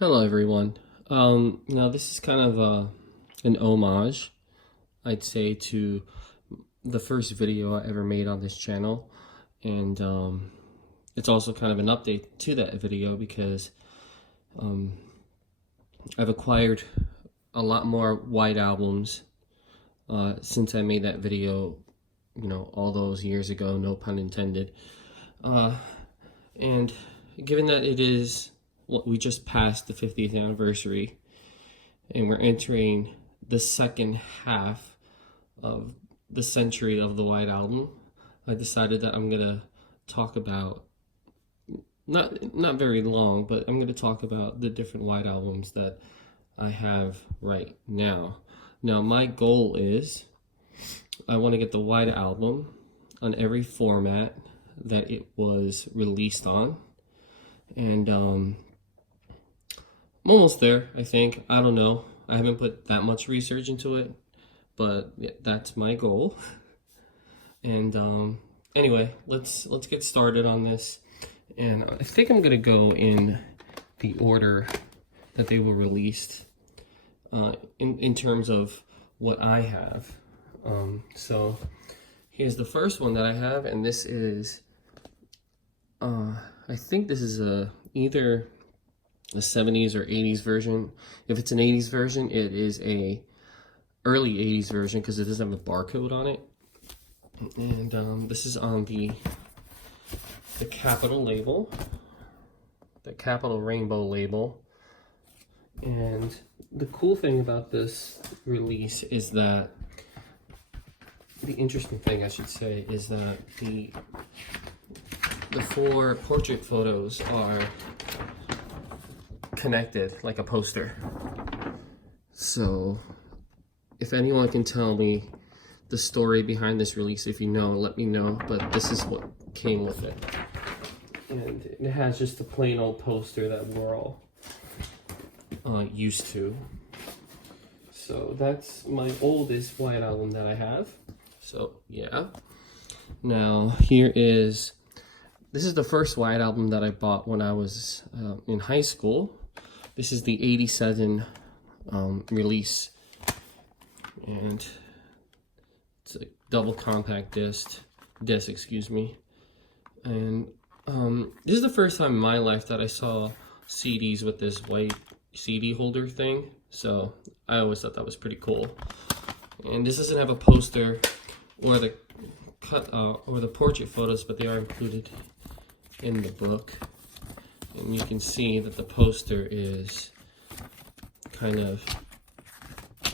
Hello everyone. Now this is kind of an homage, I'd say, to the first video I ever made on this channel, and it's also kind of an update to that video because I've acquired a lot more white albums since I made that video, all those years ago, no pun intended. And given that it is we just passed the 50th anniversary and we're entering the second half of the century of the White Album, I decided that I'm gonna talk about not very long, but I'm gonna talk about the different White Albums that I have right now. Now my goal is I want to get the White Album on every format that it was released on, and I'm almost there, I think. I don't know. I haven't put that much research into it, but yeah, that's my goal. And anyway, let's get started on this. And I think I'm gonna go in the order that they were released in terms of what I have. So here's the first one that I have, and this is I think this is either the 70s or 80s version. If it's an 80s version, it is a early 80s version because it doesn't have a barcode on it. And this is on the Capitol label, the Capitol Rainbow label. And the cool thing about this release is that, the interesting thing I should say, is that the four portrait photos are connected like a poster. So if anyone can tell me the story behind this release, if you know, let me know. But this is what came with it, and it has just a plain old poster that we're all used to. So that's my oldest White Album that I have. So yeah. Now this is the first White Album that I bought when I was in high school. This is the 87 release, and it's a double compact disc, excuse me. And this is the first time in my life that I saw CDs with this white CD holder thing, so I always thought that was pretty cool. And this doesn't have a poster or the or the portrait photos, but they are included in the book. And you can see that the poster is kind of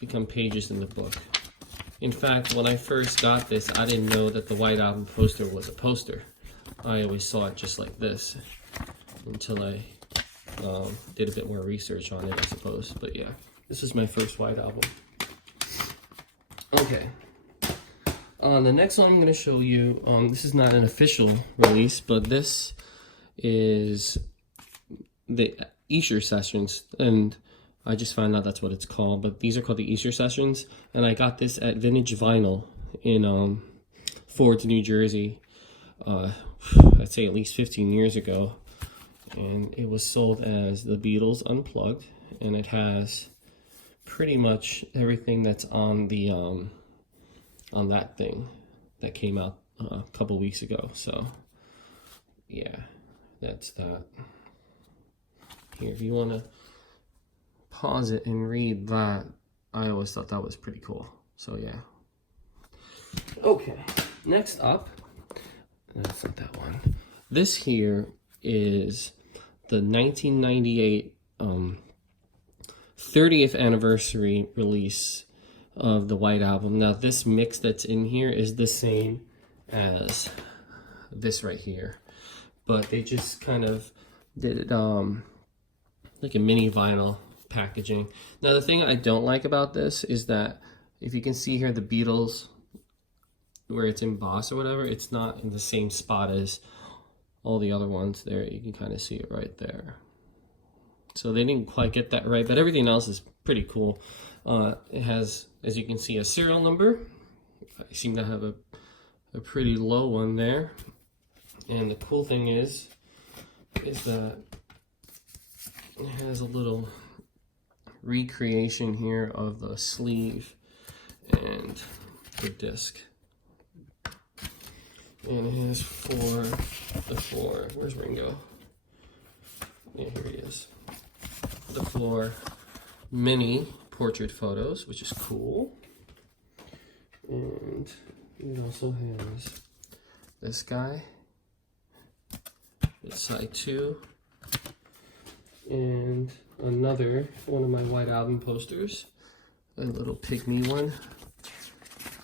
become pages in the book. In fact, when I first got this, I didn't know that the White Album poster was a poster. I always saw it just like this until I did a bit more research on it, I suppose. But yeah, this is my first White Album. Okay. The next one I'm going to show you, this is not an official release, but this is the Easter Sessions, and I just found out that's what it's called, but these are called the Easter Sessions, and I got this at Vintage Vinyl in Ford, New Jersey, I'd say at least 15 years ago, and it was sold as the Beatles Unplugged, and it has pretty much everything that's on the on that thing that came out a couple weeks ago. So yeah, that's that. Here, if you want to pause it and read that, I always thought that was pretty cool. So yeah. Okay, next up, that's not that one. This here is the 1998 30th anniversary release of the White Album. Now this mix that's in here is the same as this right here, but they just kind of did it like a mini vinyl packaging. Now the thing I don't like about this is that if you can see here the Beatles, where it's embossed or whatever, it's not in the same spot as all the other ones there. You can kind of see it right there. So they didn't quite get that right, but everything else is pretty cool. It has, as you can see, a serial number. I seem to have a pretty low one there. And the cool thing is that It has a little recreation here of the sleeve and the disc. And it has where's Ringo? Yeah, here he is. The 4 mini portrait photos, which is cool. And it also has this guy, this side 2, and another one of my White Album posters, a little pygmy one.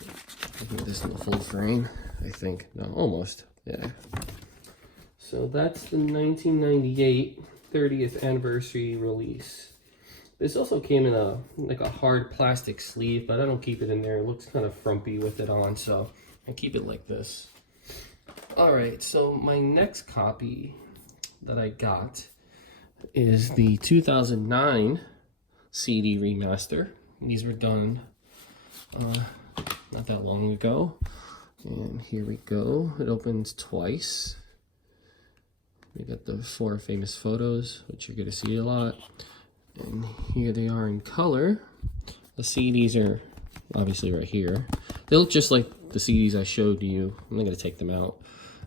I think this is a full frame, I think. No, almost. Yeah. So that's the 1998 30th anniversary release. This also came in a hard plastic sleeve, but I don't keep it in there. It looks kind of frumpy with it on, so I keep it like this. Alright, so my next copy that I got is the 2009 CD remaster. These were done not that long ago. And here we go. It opens twice. We got the 4 famous photos, which you're going to see a lot. And here they are in color. The CDs are obviously right here. They look just like the CDs I showed you. I'm not going to take them out.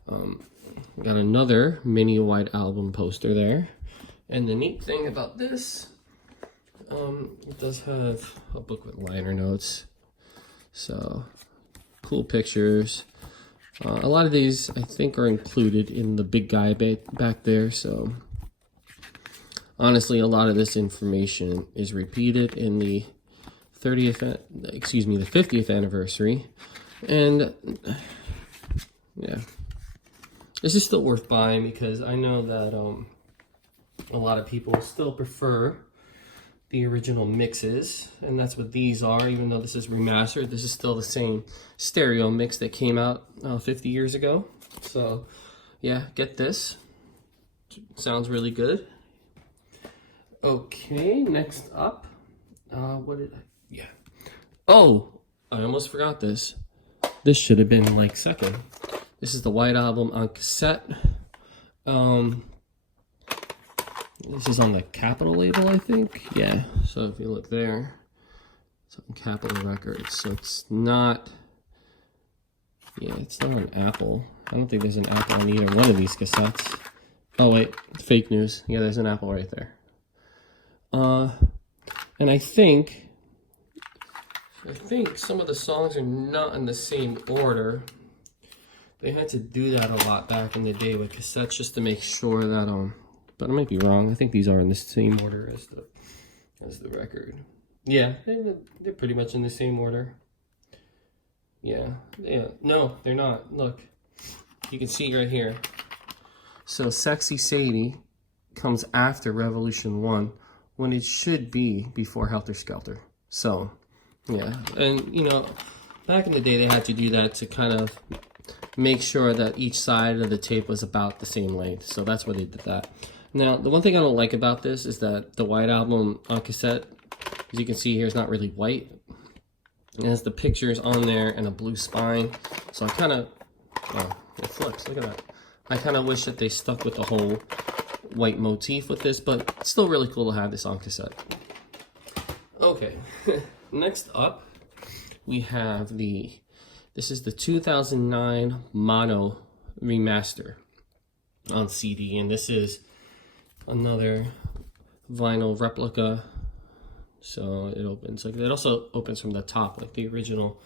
We got another mini White Album poster there. And the neat thing about this, it does have a book with liner notes. So, cool pictures. A lot of these, I think, are included in the big guy back there. So, honestly, a lot of this information is repeated in the 50th anniversary. And, yeah. This is still worth buying because I know that a lot of people still prefer the original mixes, and that's what these are. Even though this is remastered, this is still the same stereo mix that came out 50 years ago. So yeah, get this. Sounds really good. Okay, next up, oh, I almost forgot this. This should have been like second. This is the White Album on cassette. This is on the Capitol label, I think. Yeah, so if you look there, it's on Capitol Records. So it's not, it's not on Apple. I don't think there's an Apple on either one of these cassettes. Oh wait, fake news. Yeah, there's an Apple right there. And I think some of the songs are not in the same order. They had to do that a lot back in the day with cassettes just to make sure that but I might be wrong. I think these are in the same order as the record. Yeah, they're pretty much in the same order. Yeah. No, they're not. Look, you can see right here. So Sexy Sadie comes after Revolution 1 when it should be before Helter Skelter. So, yeah. And, back in the day they had to do that to kind of make sure that each side of the tape was about the same length. So that's why they did that. Now, the one thing I don't like about this is that the White Album on cassette, as you can see here, is not really white. It has the pictures on there and a blue spine. So I kind of, it flips, look at that. I kind of wish that they stuck with the whole white motif with this, but it's still really cool to have this on cassette. Okay, next up, we have this is the 2009 Mono Remaster on CD, and this is another vinyl replica. So it opens like it also opens from the top like the original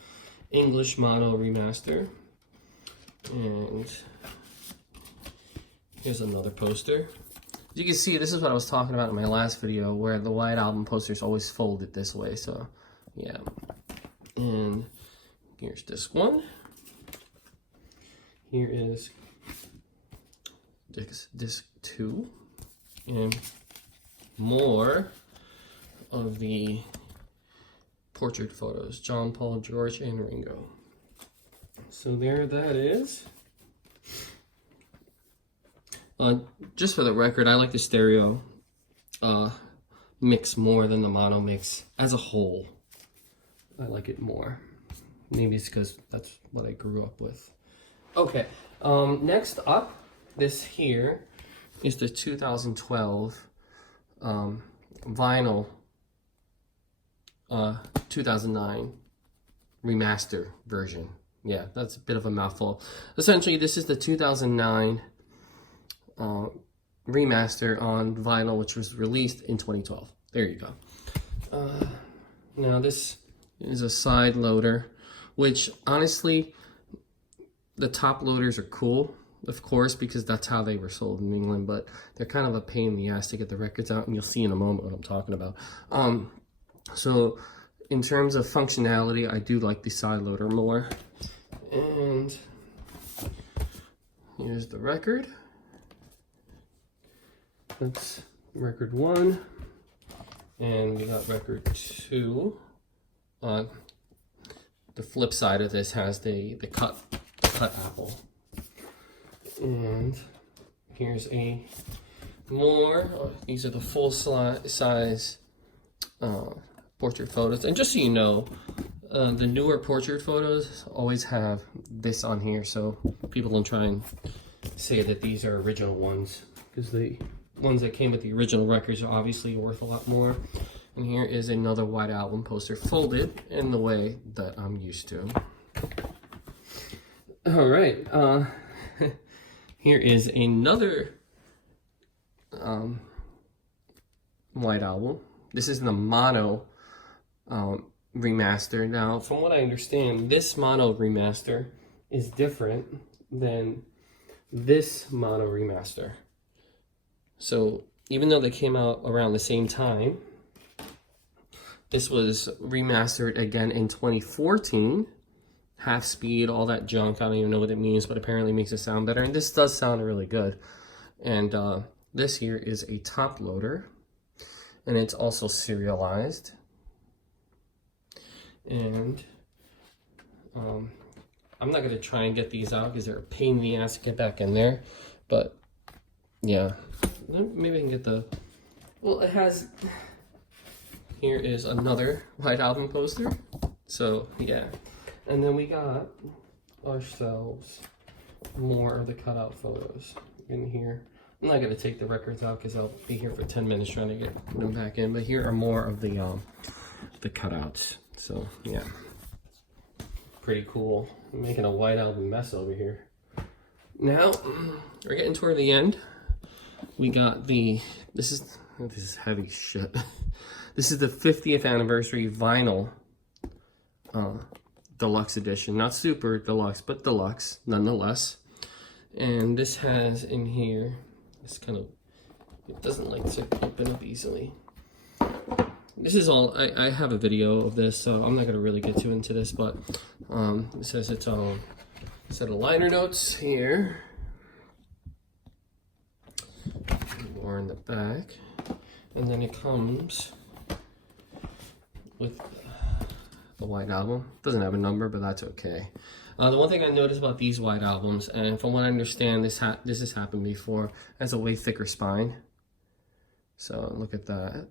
English Mono Remaster. And here's another poster. As you can see, this is what I was talking about in my last video, where the White Album posters always folded this way. So yeah. And here's this one. Here is disc 2. And more of the portrait photos, John, Paul, George, and Ringo. So there that is. Just for the record, I like the stereo mix more than the mono mix as a whole. I like it more. Maybe it's because that's what I grew up with. Okay, next up, this here is the 2012 vinyl 2009 remaster version. Yeah, that's a bit of a mouthful. Essentially, this is the 2009 remaster on vinyl, which was released in 2012. There you go. Now this is a side loader, which honestly, the top loaders are cool, of course, because that's how they were sold in England, but they're kind of a pain in the ass to get the records out, and you'll see in a moment what I'm talking about. So in terms of functionality, I do like the side loader more. And here's the record. That's record 1. And we got record 2. The flip side of this has the cut apple. And here's a more. These are the full size portrait photos. And just so you know, the newer portrait photos always have this on here, so people don't try and say that these are original ones, because the ones that came with the original records are obviously worth a lot more. And here is another White Album poster, folded in the way that I'm used to. All right, here is another White Album. This is the mono remaster. Now, from what I understand, this mono remaster is different than this mono remaster. So even though they came out around the same time, this was remastered again in 2014. Half speed, all that junk. I don't even know what it means, but apparently it makes it sound better. And this does sound really good. And this here is a top loader, and it's also serialized. And I'm not going to try and get these out because they're a pain in the ass to get back in there. But yeah, maybe I can get the, well, it has, here is another White Album poster. So yeah, and then we got ourselves more of the cutout photos in here. I'm not going to take the records out because I'll be here for 10 minutes trying to get them back in. But here are more of the cutouts. So yeah, pretty cool. I'm making a White Album mess over here. Now we're getting toward the end. We got the, this is heavy shit. This is the 50th anniversary vinyl deluxe edition, not super deluxe, but deluxe nonetheless. And this has in here, this kind of, it doesn't like to open up easily. This is all, I have a video of this, so I'm not going to really get too into this, but it says its own set of liner notes here. More in the back. And then it comes with the White Album. Doesn't have a number, but that's okay. The one thing I noticed about these White Albums, and from what I understand, this has happened before, has a way thicker spine. So look at that.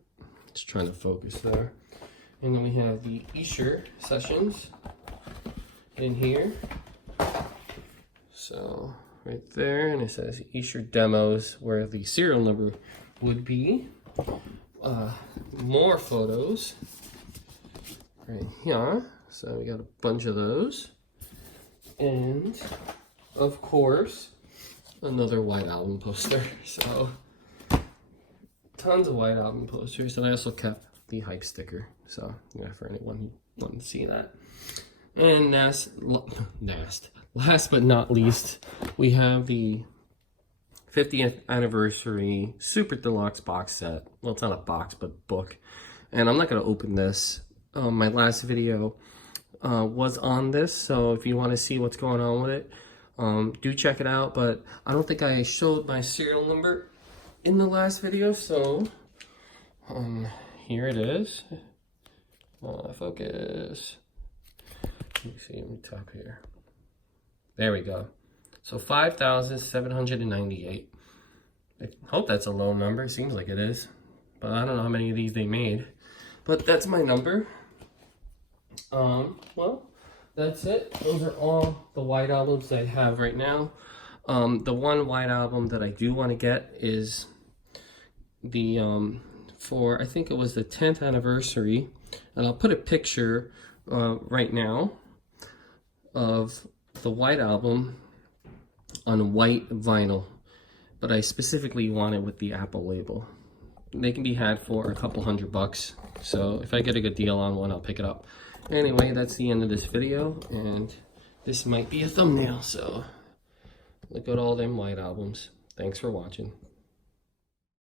Just trying to focus there. And then we have the Escher sessions in here. So right there, and it says Escher demos, where the serial number would be. More photos right here. So we got a bunch of those. And of course, another White Album poster. So tons of White Album posters, and I also kept the hype sticker, so yeah, for anyone who wanted to see that. And last but not least, we have the 50th anniversary super deluxe box set. Well, it's not a box, but book. And I'm not going to open this. My last video was on this, so if you want to see what's going on with it, do check it out. But I don't think I showed my serial number in the last video, so here it is. Focus. Let me see, let me tap here. There we go. So 5,798. I hope that's a low number. It seems like it is, but I don't know how many of these they made. But that's my number. Well, that's it. Those are all the White Albums that I have right now. The one White Album that I do want to get is the for, I think it was the 10th anniversary, and I'll put a picture right now of the White Album on white vinyl, but I specifically want it with the Apple label. They can be had for a couple $100, so if I get a good deal on one, I'll pick it up. Anyway, that's the end of this video, and this might be a thumbnail, so look at all them White Albums. Thanks for watching.